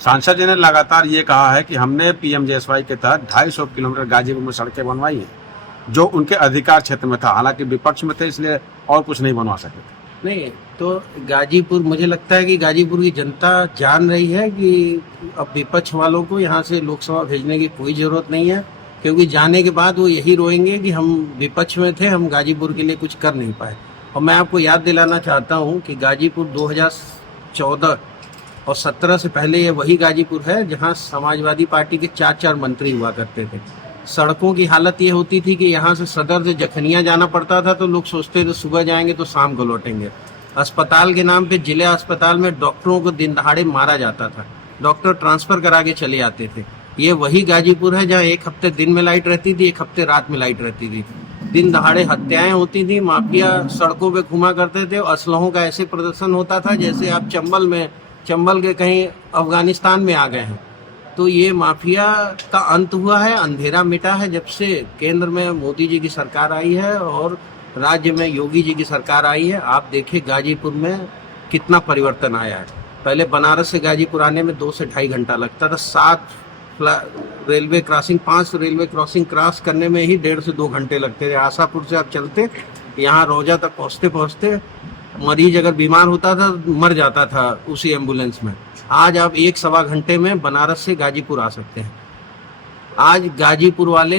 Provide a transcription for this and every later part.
सांसद जी ने लगातार ये कहा है कि हमने पीएमजेएसवाई के तहत 250 किलोमीटर गाजीपुर में सड़कें बनवाई हैं जो उनके अधिकार क्षेत्र में था। हालांकि विपक्ष में थे इसलिए और कुछ नहीं बनवा सके थे। नहीं तो गाजीपुर, मुझे लगता है कि गाजीपुर की जनता जान रही है कि अब विपक्ष वालों को यहाँ से लोकसभा भेजने की कोई जरूरत नहीं है, क्योंकि जाने के बाद वो यही रोएंगे कि हम विपक्ष में थे, हम गाजीपुर के लिए कुछ कर नहीं पाए। और मैं आपको याद दिलाना चाहता हूँ कि गाजीपुर 2014 और 17 से पहले ये वही गाजीपुर है जहाँ समाजवादी पार्टी के 4 मंत्री हुआ करते थे। सड़कों की हालत ये होती थी कि यहाँ से सदर से जखनिया जाना पड़ता था तो लोग सोचते थे सुबह जाएंगे तो शाम को लौटेंगे। अस्पताल के नाम पे जिला अस्पताल में डॉक्टरों को दिन दहाड़े मारा जाता था, डॉक्टर ट्रांसफर करा के चले आते थे। ये वही गाजीपुर है जहाँ एक हफ्ते दिन में लाइट रहती थी, एक हफ्ते रात में लाइट रहती थी। दिन दहाड़े हत्याएं होती थी, माफिया सड़कों पे घुमा करते थे और असलहों का ऐसे प्रदर्शन होता था जैसे आप चंबल के कहीं अफगानिस्तान में आ गए हैं। तो ये माफिया का अंत हुआ है, अंधेरा मिटा है जब से केंद्र में मोदी जी की सरकार आई है और राज्य में योगी जी की सरकार आई है। आप देखिए गाजीपुर में कितना परिवर्तन आया है। पहले बनारस से गाजीपुर आने में 2 से ढाई घंटा लगता था, 5 रेलवे क्रॉसिंग क्रॉस करने में ही 1.5 से 2 घंटे लगते थे। आशापुर से आप चलते यहाँ रोजा तक पहुँचते मरीज अगर बीमार होता था मर जाता था उसी एम्बुलेंस में। आज आप 1-1.25 घंटे में बनारस से गाजीपुर आ सकते हैं। आज गाजीपुर वाले,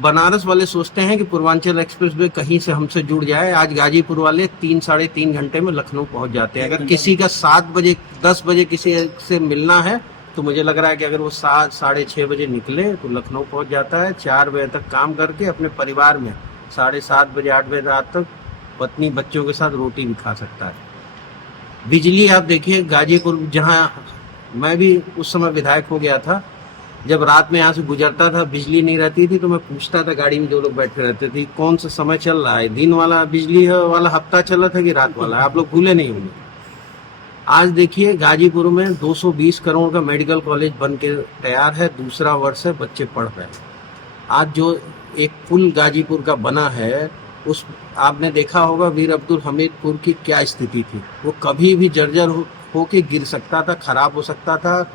बनारस वाले सोचते हैं कि पूर्वांचल एक्सप्रेस वे कहीं से हमसे जुड़ जाए। आज गाजीपुर वाले 3-3.5 घंटे में लखनऊ पहुंच जाते हैं। अगर किसी का 7 बजे 10 बजे किसी से मिलना है तो मुझे लग रहा है कि अगर वो 7-6:30 बजे निकले तो लखनऊ पहुंच जाता है। 4 बजे तक काम करके अपने परिवार में 7:30 बजे 8 बजे रात तक पत्नी बच्चों के साथ रोटी भी खा सकता है। बिजली आप देखिए गाजीपुर, जहाँ मैं भी उस समय विधायक हो गया था, जब रात में यहाँ से गुजरता था बिजली नहीं रहती थी तो मैं पूछता था गाड़ी में जो लोग बैठे रहते थे कौन सा समय चल रहा है, दिन वाला बिजली वाला हफ्ता चला था कि रात वाला। आप लोग भूले नहीं होंगे। आज देखिए गाजीपुर में 220 करोड़ का मेडिकल कॉलेज बन के तैयार है, दूसरा वर्ष है, बच्चे पढ़ रहे हैं। आज जो एक पुल गाजीपुर का बना है, उस आपने देखा होगा वीर अब्दुल हमीदपुर की क्या स्थिति थी। वो कभी भी जर्जर होके गिर सकता था, खराब हो सकता था।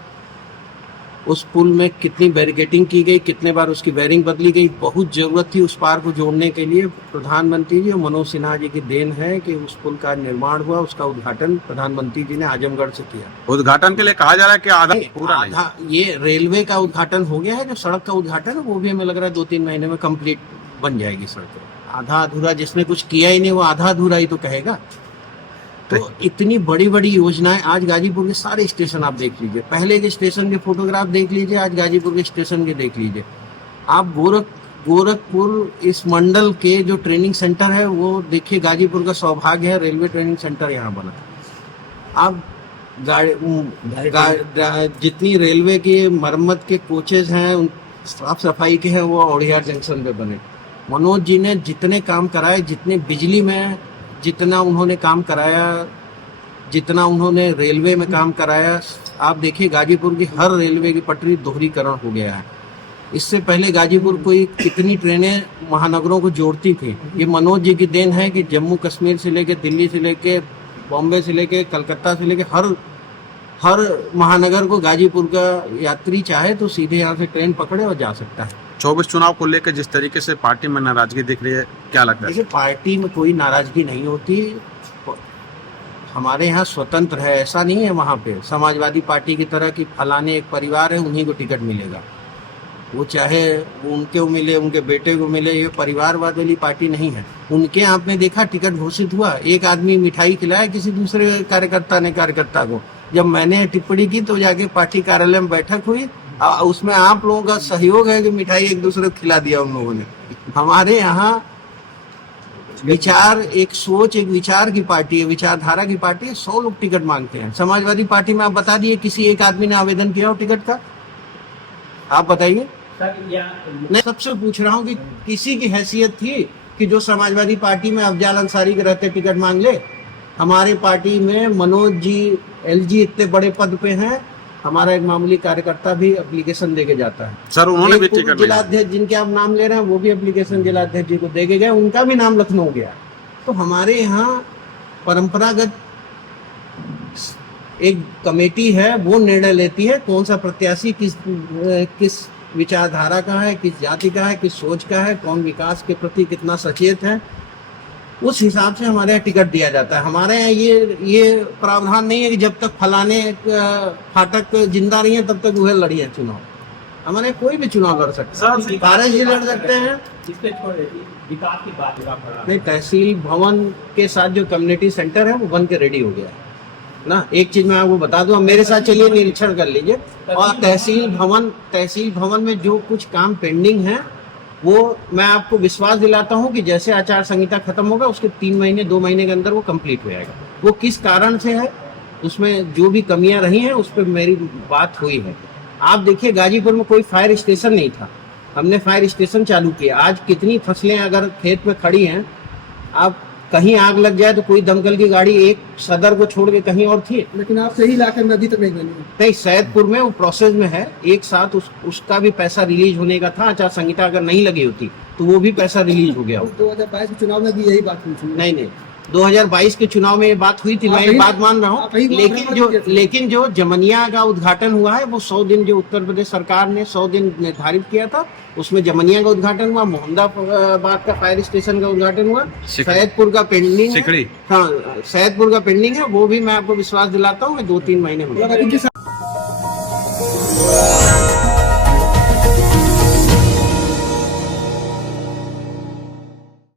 उस पुल में कितनी बैरिकेडिंग की गई, कितने बार उसकी वायरिंग बदली गई। बहुत जरूरत थी उस पार को जोड़ने के लिए। प्रधानमंत्री जी और मनोज सिन्हा जी की देन है कि उस पुल का निर्माण हुआ। उसका उद्घाटन प्रधानमंत्री जी ने आजमगढ़ से किया। उद्घाटन के लिए कहा जा रहा है कि आधा ये रेलवे का उद्घाटन हो गया है। जो सड़क का उद्घाटन है वो भी हमें लग रहा है 2-3 महीने में कंप्लीट बन जाएगी सड़क। आधा अधूरा, जिसने कुछ किया ही नहीं वो आधा अधूरा ही तो कहेगा। तो इतनी बड़ी बड़ी योजनाएं, आज गाजीपुर के सारे स्टेशन आप देख लीजिए, पहले के स्टेशन के फोटोग्राफ देख लीजिए, आज गाजीपुर के स्टेशन के देख लीजिए। आप गोरखपुर इस मंडल के जो ट्रेनिंग सेंटर है वो देखिए, गाजीपुर का सौभाग्य है, रेलवे ट्रेनिंग सेंटर यहाँ बना। आप जितनी रेलवे की मरम्मत के कोचेज हैं, साफ सफाई के हैं, वो औड़ियार जंक्शन पे बने। मनोज जी ने जितने काम कराए, जितने बिजली में जितना उन्होंने काम कराया, जितना उन्होंने रेलवे में काम कराया, आप देखिए गाजीपुर की हर रेलवे की पटरी दोहरीकरण हो गया है। इससे पहले गाजीपुर कोई कितनी ट्रेनें महानगरों को जोड़ती थी। ये मनोज जी की देन है कि जम्मू कश्मीर से लेके, दिल्ली से लेके, बॉम्बे से लेके, कलकत्ता से लेके हर महानगर को गाजीपुर का यात्री चाहे तो सीधे यहाँ से ट्रेन पकड़े और जा सकता है। 24 चुनाव को लेकर जिस तरीके से पार्टी में नाराजगी दिख रही है, क्या लगता है? देखिए पार्टी में कोई नाराजगी नहीं होती। हमारे यहाँ स्वतंत्र है, ऐसा नहीं है वहाँ पे समाजवादी पार्टी की तरह कि फलाने एक परिवार है उन्हीं को टिकट मिलेगा। वो चाहे उनको मिले, उनके बेटे को मिले, ये परिवारवाद वाली पार्टी नहीं है। उनके आपने देखा टिकट घोषित हुआ, एक आदमी मिठाई खिलाया किसी दूसरे कार्यकर्ता को। जब मैंने टिप्पणी की तो जाके पार्टी कार्यालय में बैठक हुई, उसमें आप लोगों का सहयोग है कि मिठाई एक दूसरे को खिला दिया उन लोगों ने। हमारे यहाँ विचार, एक सोच, एक विचार की पार्टी है, विचारधारा की पार्टी है। 100 लोग टिकट मांगते हैं। समाजवादी पार्टी में आप बता दिए किसी एक आदमी ने आवेदन किया हो टिकट का? आप बताइए। मैं सबसे पूछ रहा हूँ कि किसी की हैसियत थी कि जो समाजवादी पार्टी में अफजाल अंसारी के रहते टिकट मांग ले? हमारे पार्टी में मनोज जी, एलजी इतने बड़े पद पे हैं, हमारा एक मामूली कार्यकर्ता भी एप्लीकेशन देके जाता है। सर उन्होंने भी टिकट, जिलाध्यक्ष जिनके आप नाम ले रहे हैं वो भी एप्लीकेशन जिलाध्यक्ष जी को देके गए, उनका भी नाम लखनऊ गया। तो हमारे यहाँ परंपरागत एक कमेटी है वो निर्णय लेती है कौन सा प्रत्याशी किस विचारधारा का है, किस जाति का है, किस सोच का है, कौन विकास के प्रति कितना सचेत है, उस हिसाब से हमारे यहाँ टिकट दिया जाता है। हमारे यहाँ ये प्रावधान नहीं है कि जब तक फलाने फाटक जिंदा नहीं है तब तक वह लड़िए चुनाव। हमारे कोई भी चुनाव लड़ सकता है, कांग्रेस जी लड़ सकते हैं। विकास की बात नहीं, तहसील भवन के साथ जो कम्युनिटी सेंटर है वो बन के रेडी हो गया है ना। एक चीज मैं आपको बता दूं, मेरे साथ चलिए निरीक्षण कर लीजिए। और तहसील भवन में जो कुछ काम पेंडिंग है वो मैं आपको विश्वास दिलाता हूं कि जैसे आचार संहिता खत्म होगा उसके 3 महीने 2 महीने के अंदर वो कंप्लीट हो जाएगा। वो किस कारण से है, उसमें जो भी कमियां रही हैं उस पर मेरी बात हुई है। आप देखिए गाजीपुर में कोई फायर स्टेशन नहीं था, हमने फायर स्टेशन चालू किया। आज कितनी फसलें अगर खेत में खड़ी हैं, आप कहीं आग लग जाए तो कोई दमकल की गाड़ी एक सदर को छोड़ के कहीं और थी। लेकिन आप सही इलाके में अभी तक नहीं बनी। नहीं, सैदपुर में वो प्रोसेस में है, एक साथ उसका भी पैसा रिलीज होने का था। आचार संहिता अगर नहीं लगी होती तो वो भी पैसा रिलीज हो गया होता। 2022 के चुनाव में भी यही बात हुई थी। नहीं, 2022 के चुनाव में ये बात हुई थी, मैं ये बात मान रहा हूँ। लेकिन जो जमनिया का उद्घाटन हुआ है वो 100 दिन जो उत्तर प्रदेश सरकार ने 100 दिन निर्धारित किया था, उसमें जमनिया का उद्घाटन हुआ, मोहम्मदाबाद का फायर स्टेशन का उद्घाटन हुआ, सैदपुर का पेंडिंग है। हाँ, सैदपुर का पेंडिंग है, वो भी मैं आपको विश्वास दिलाता हूँ 2-3 महीने में।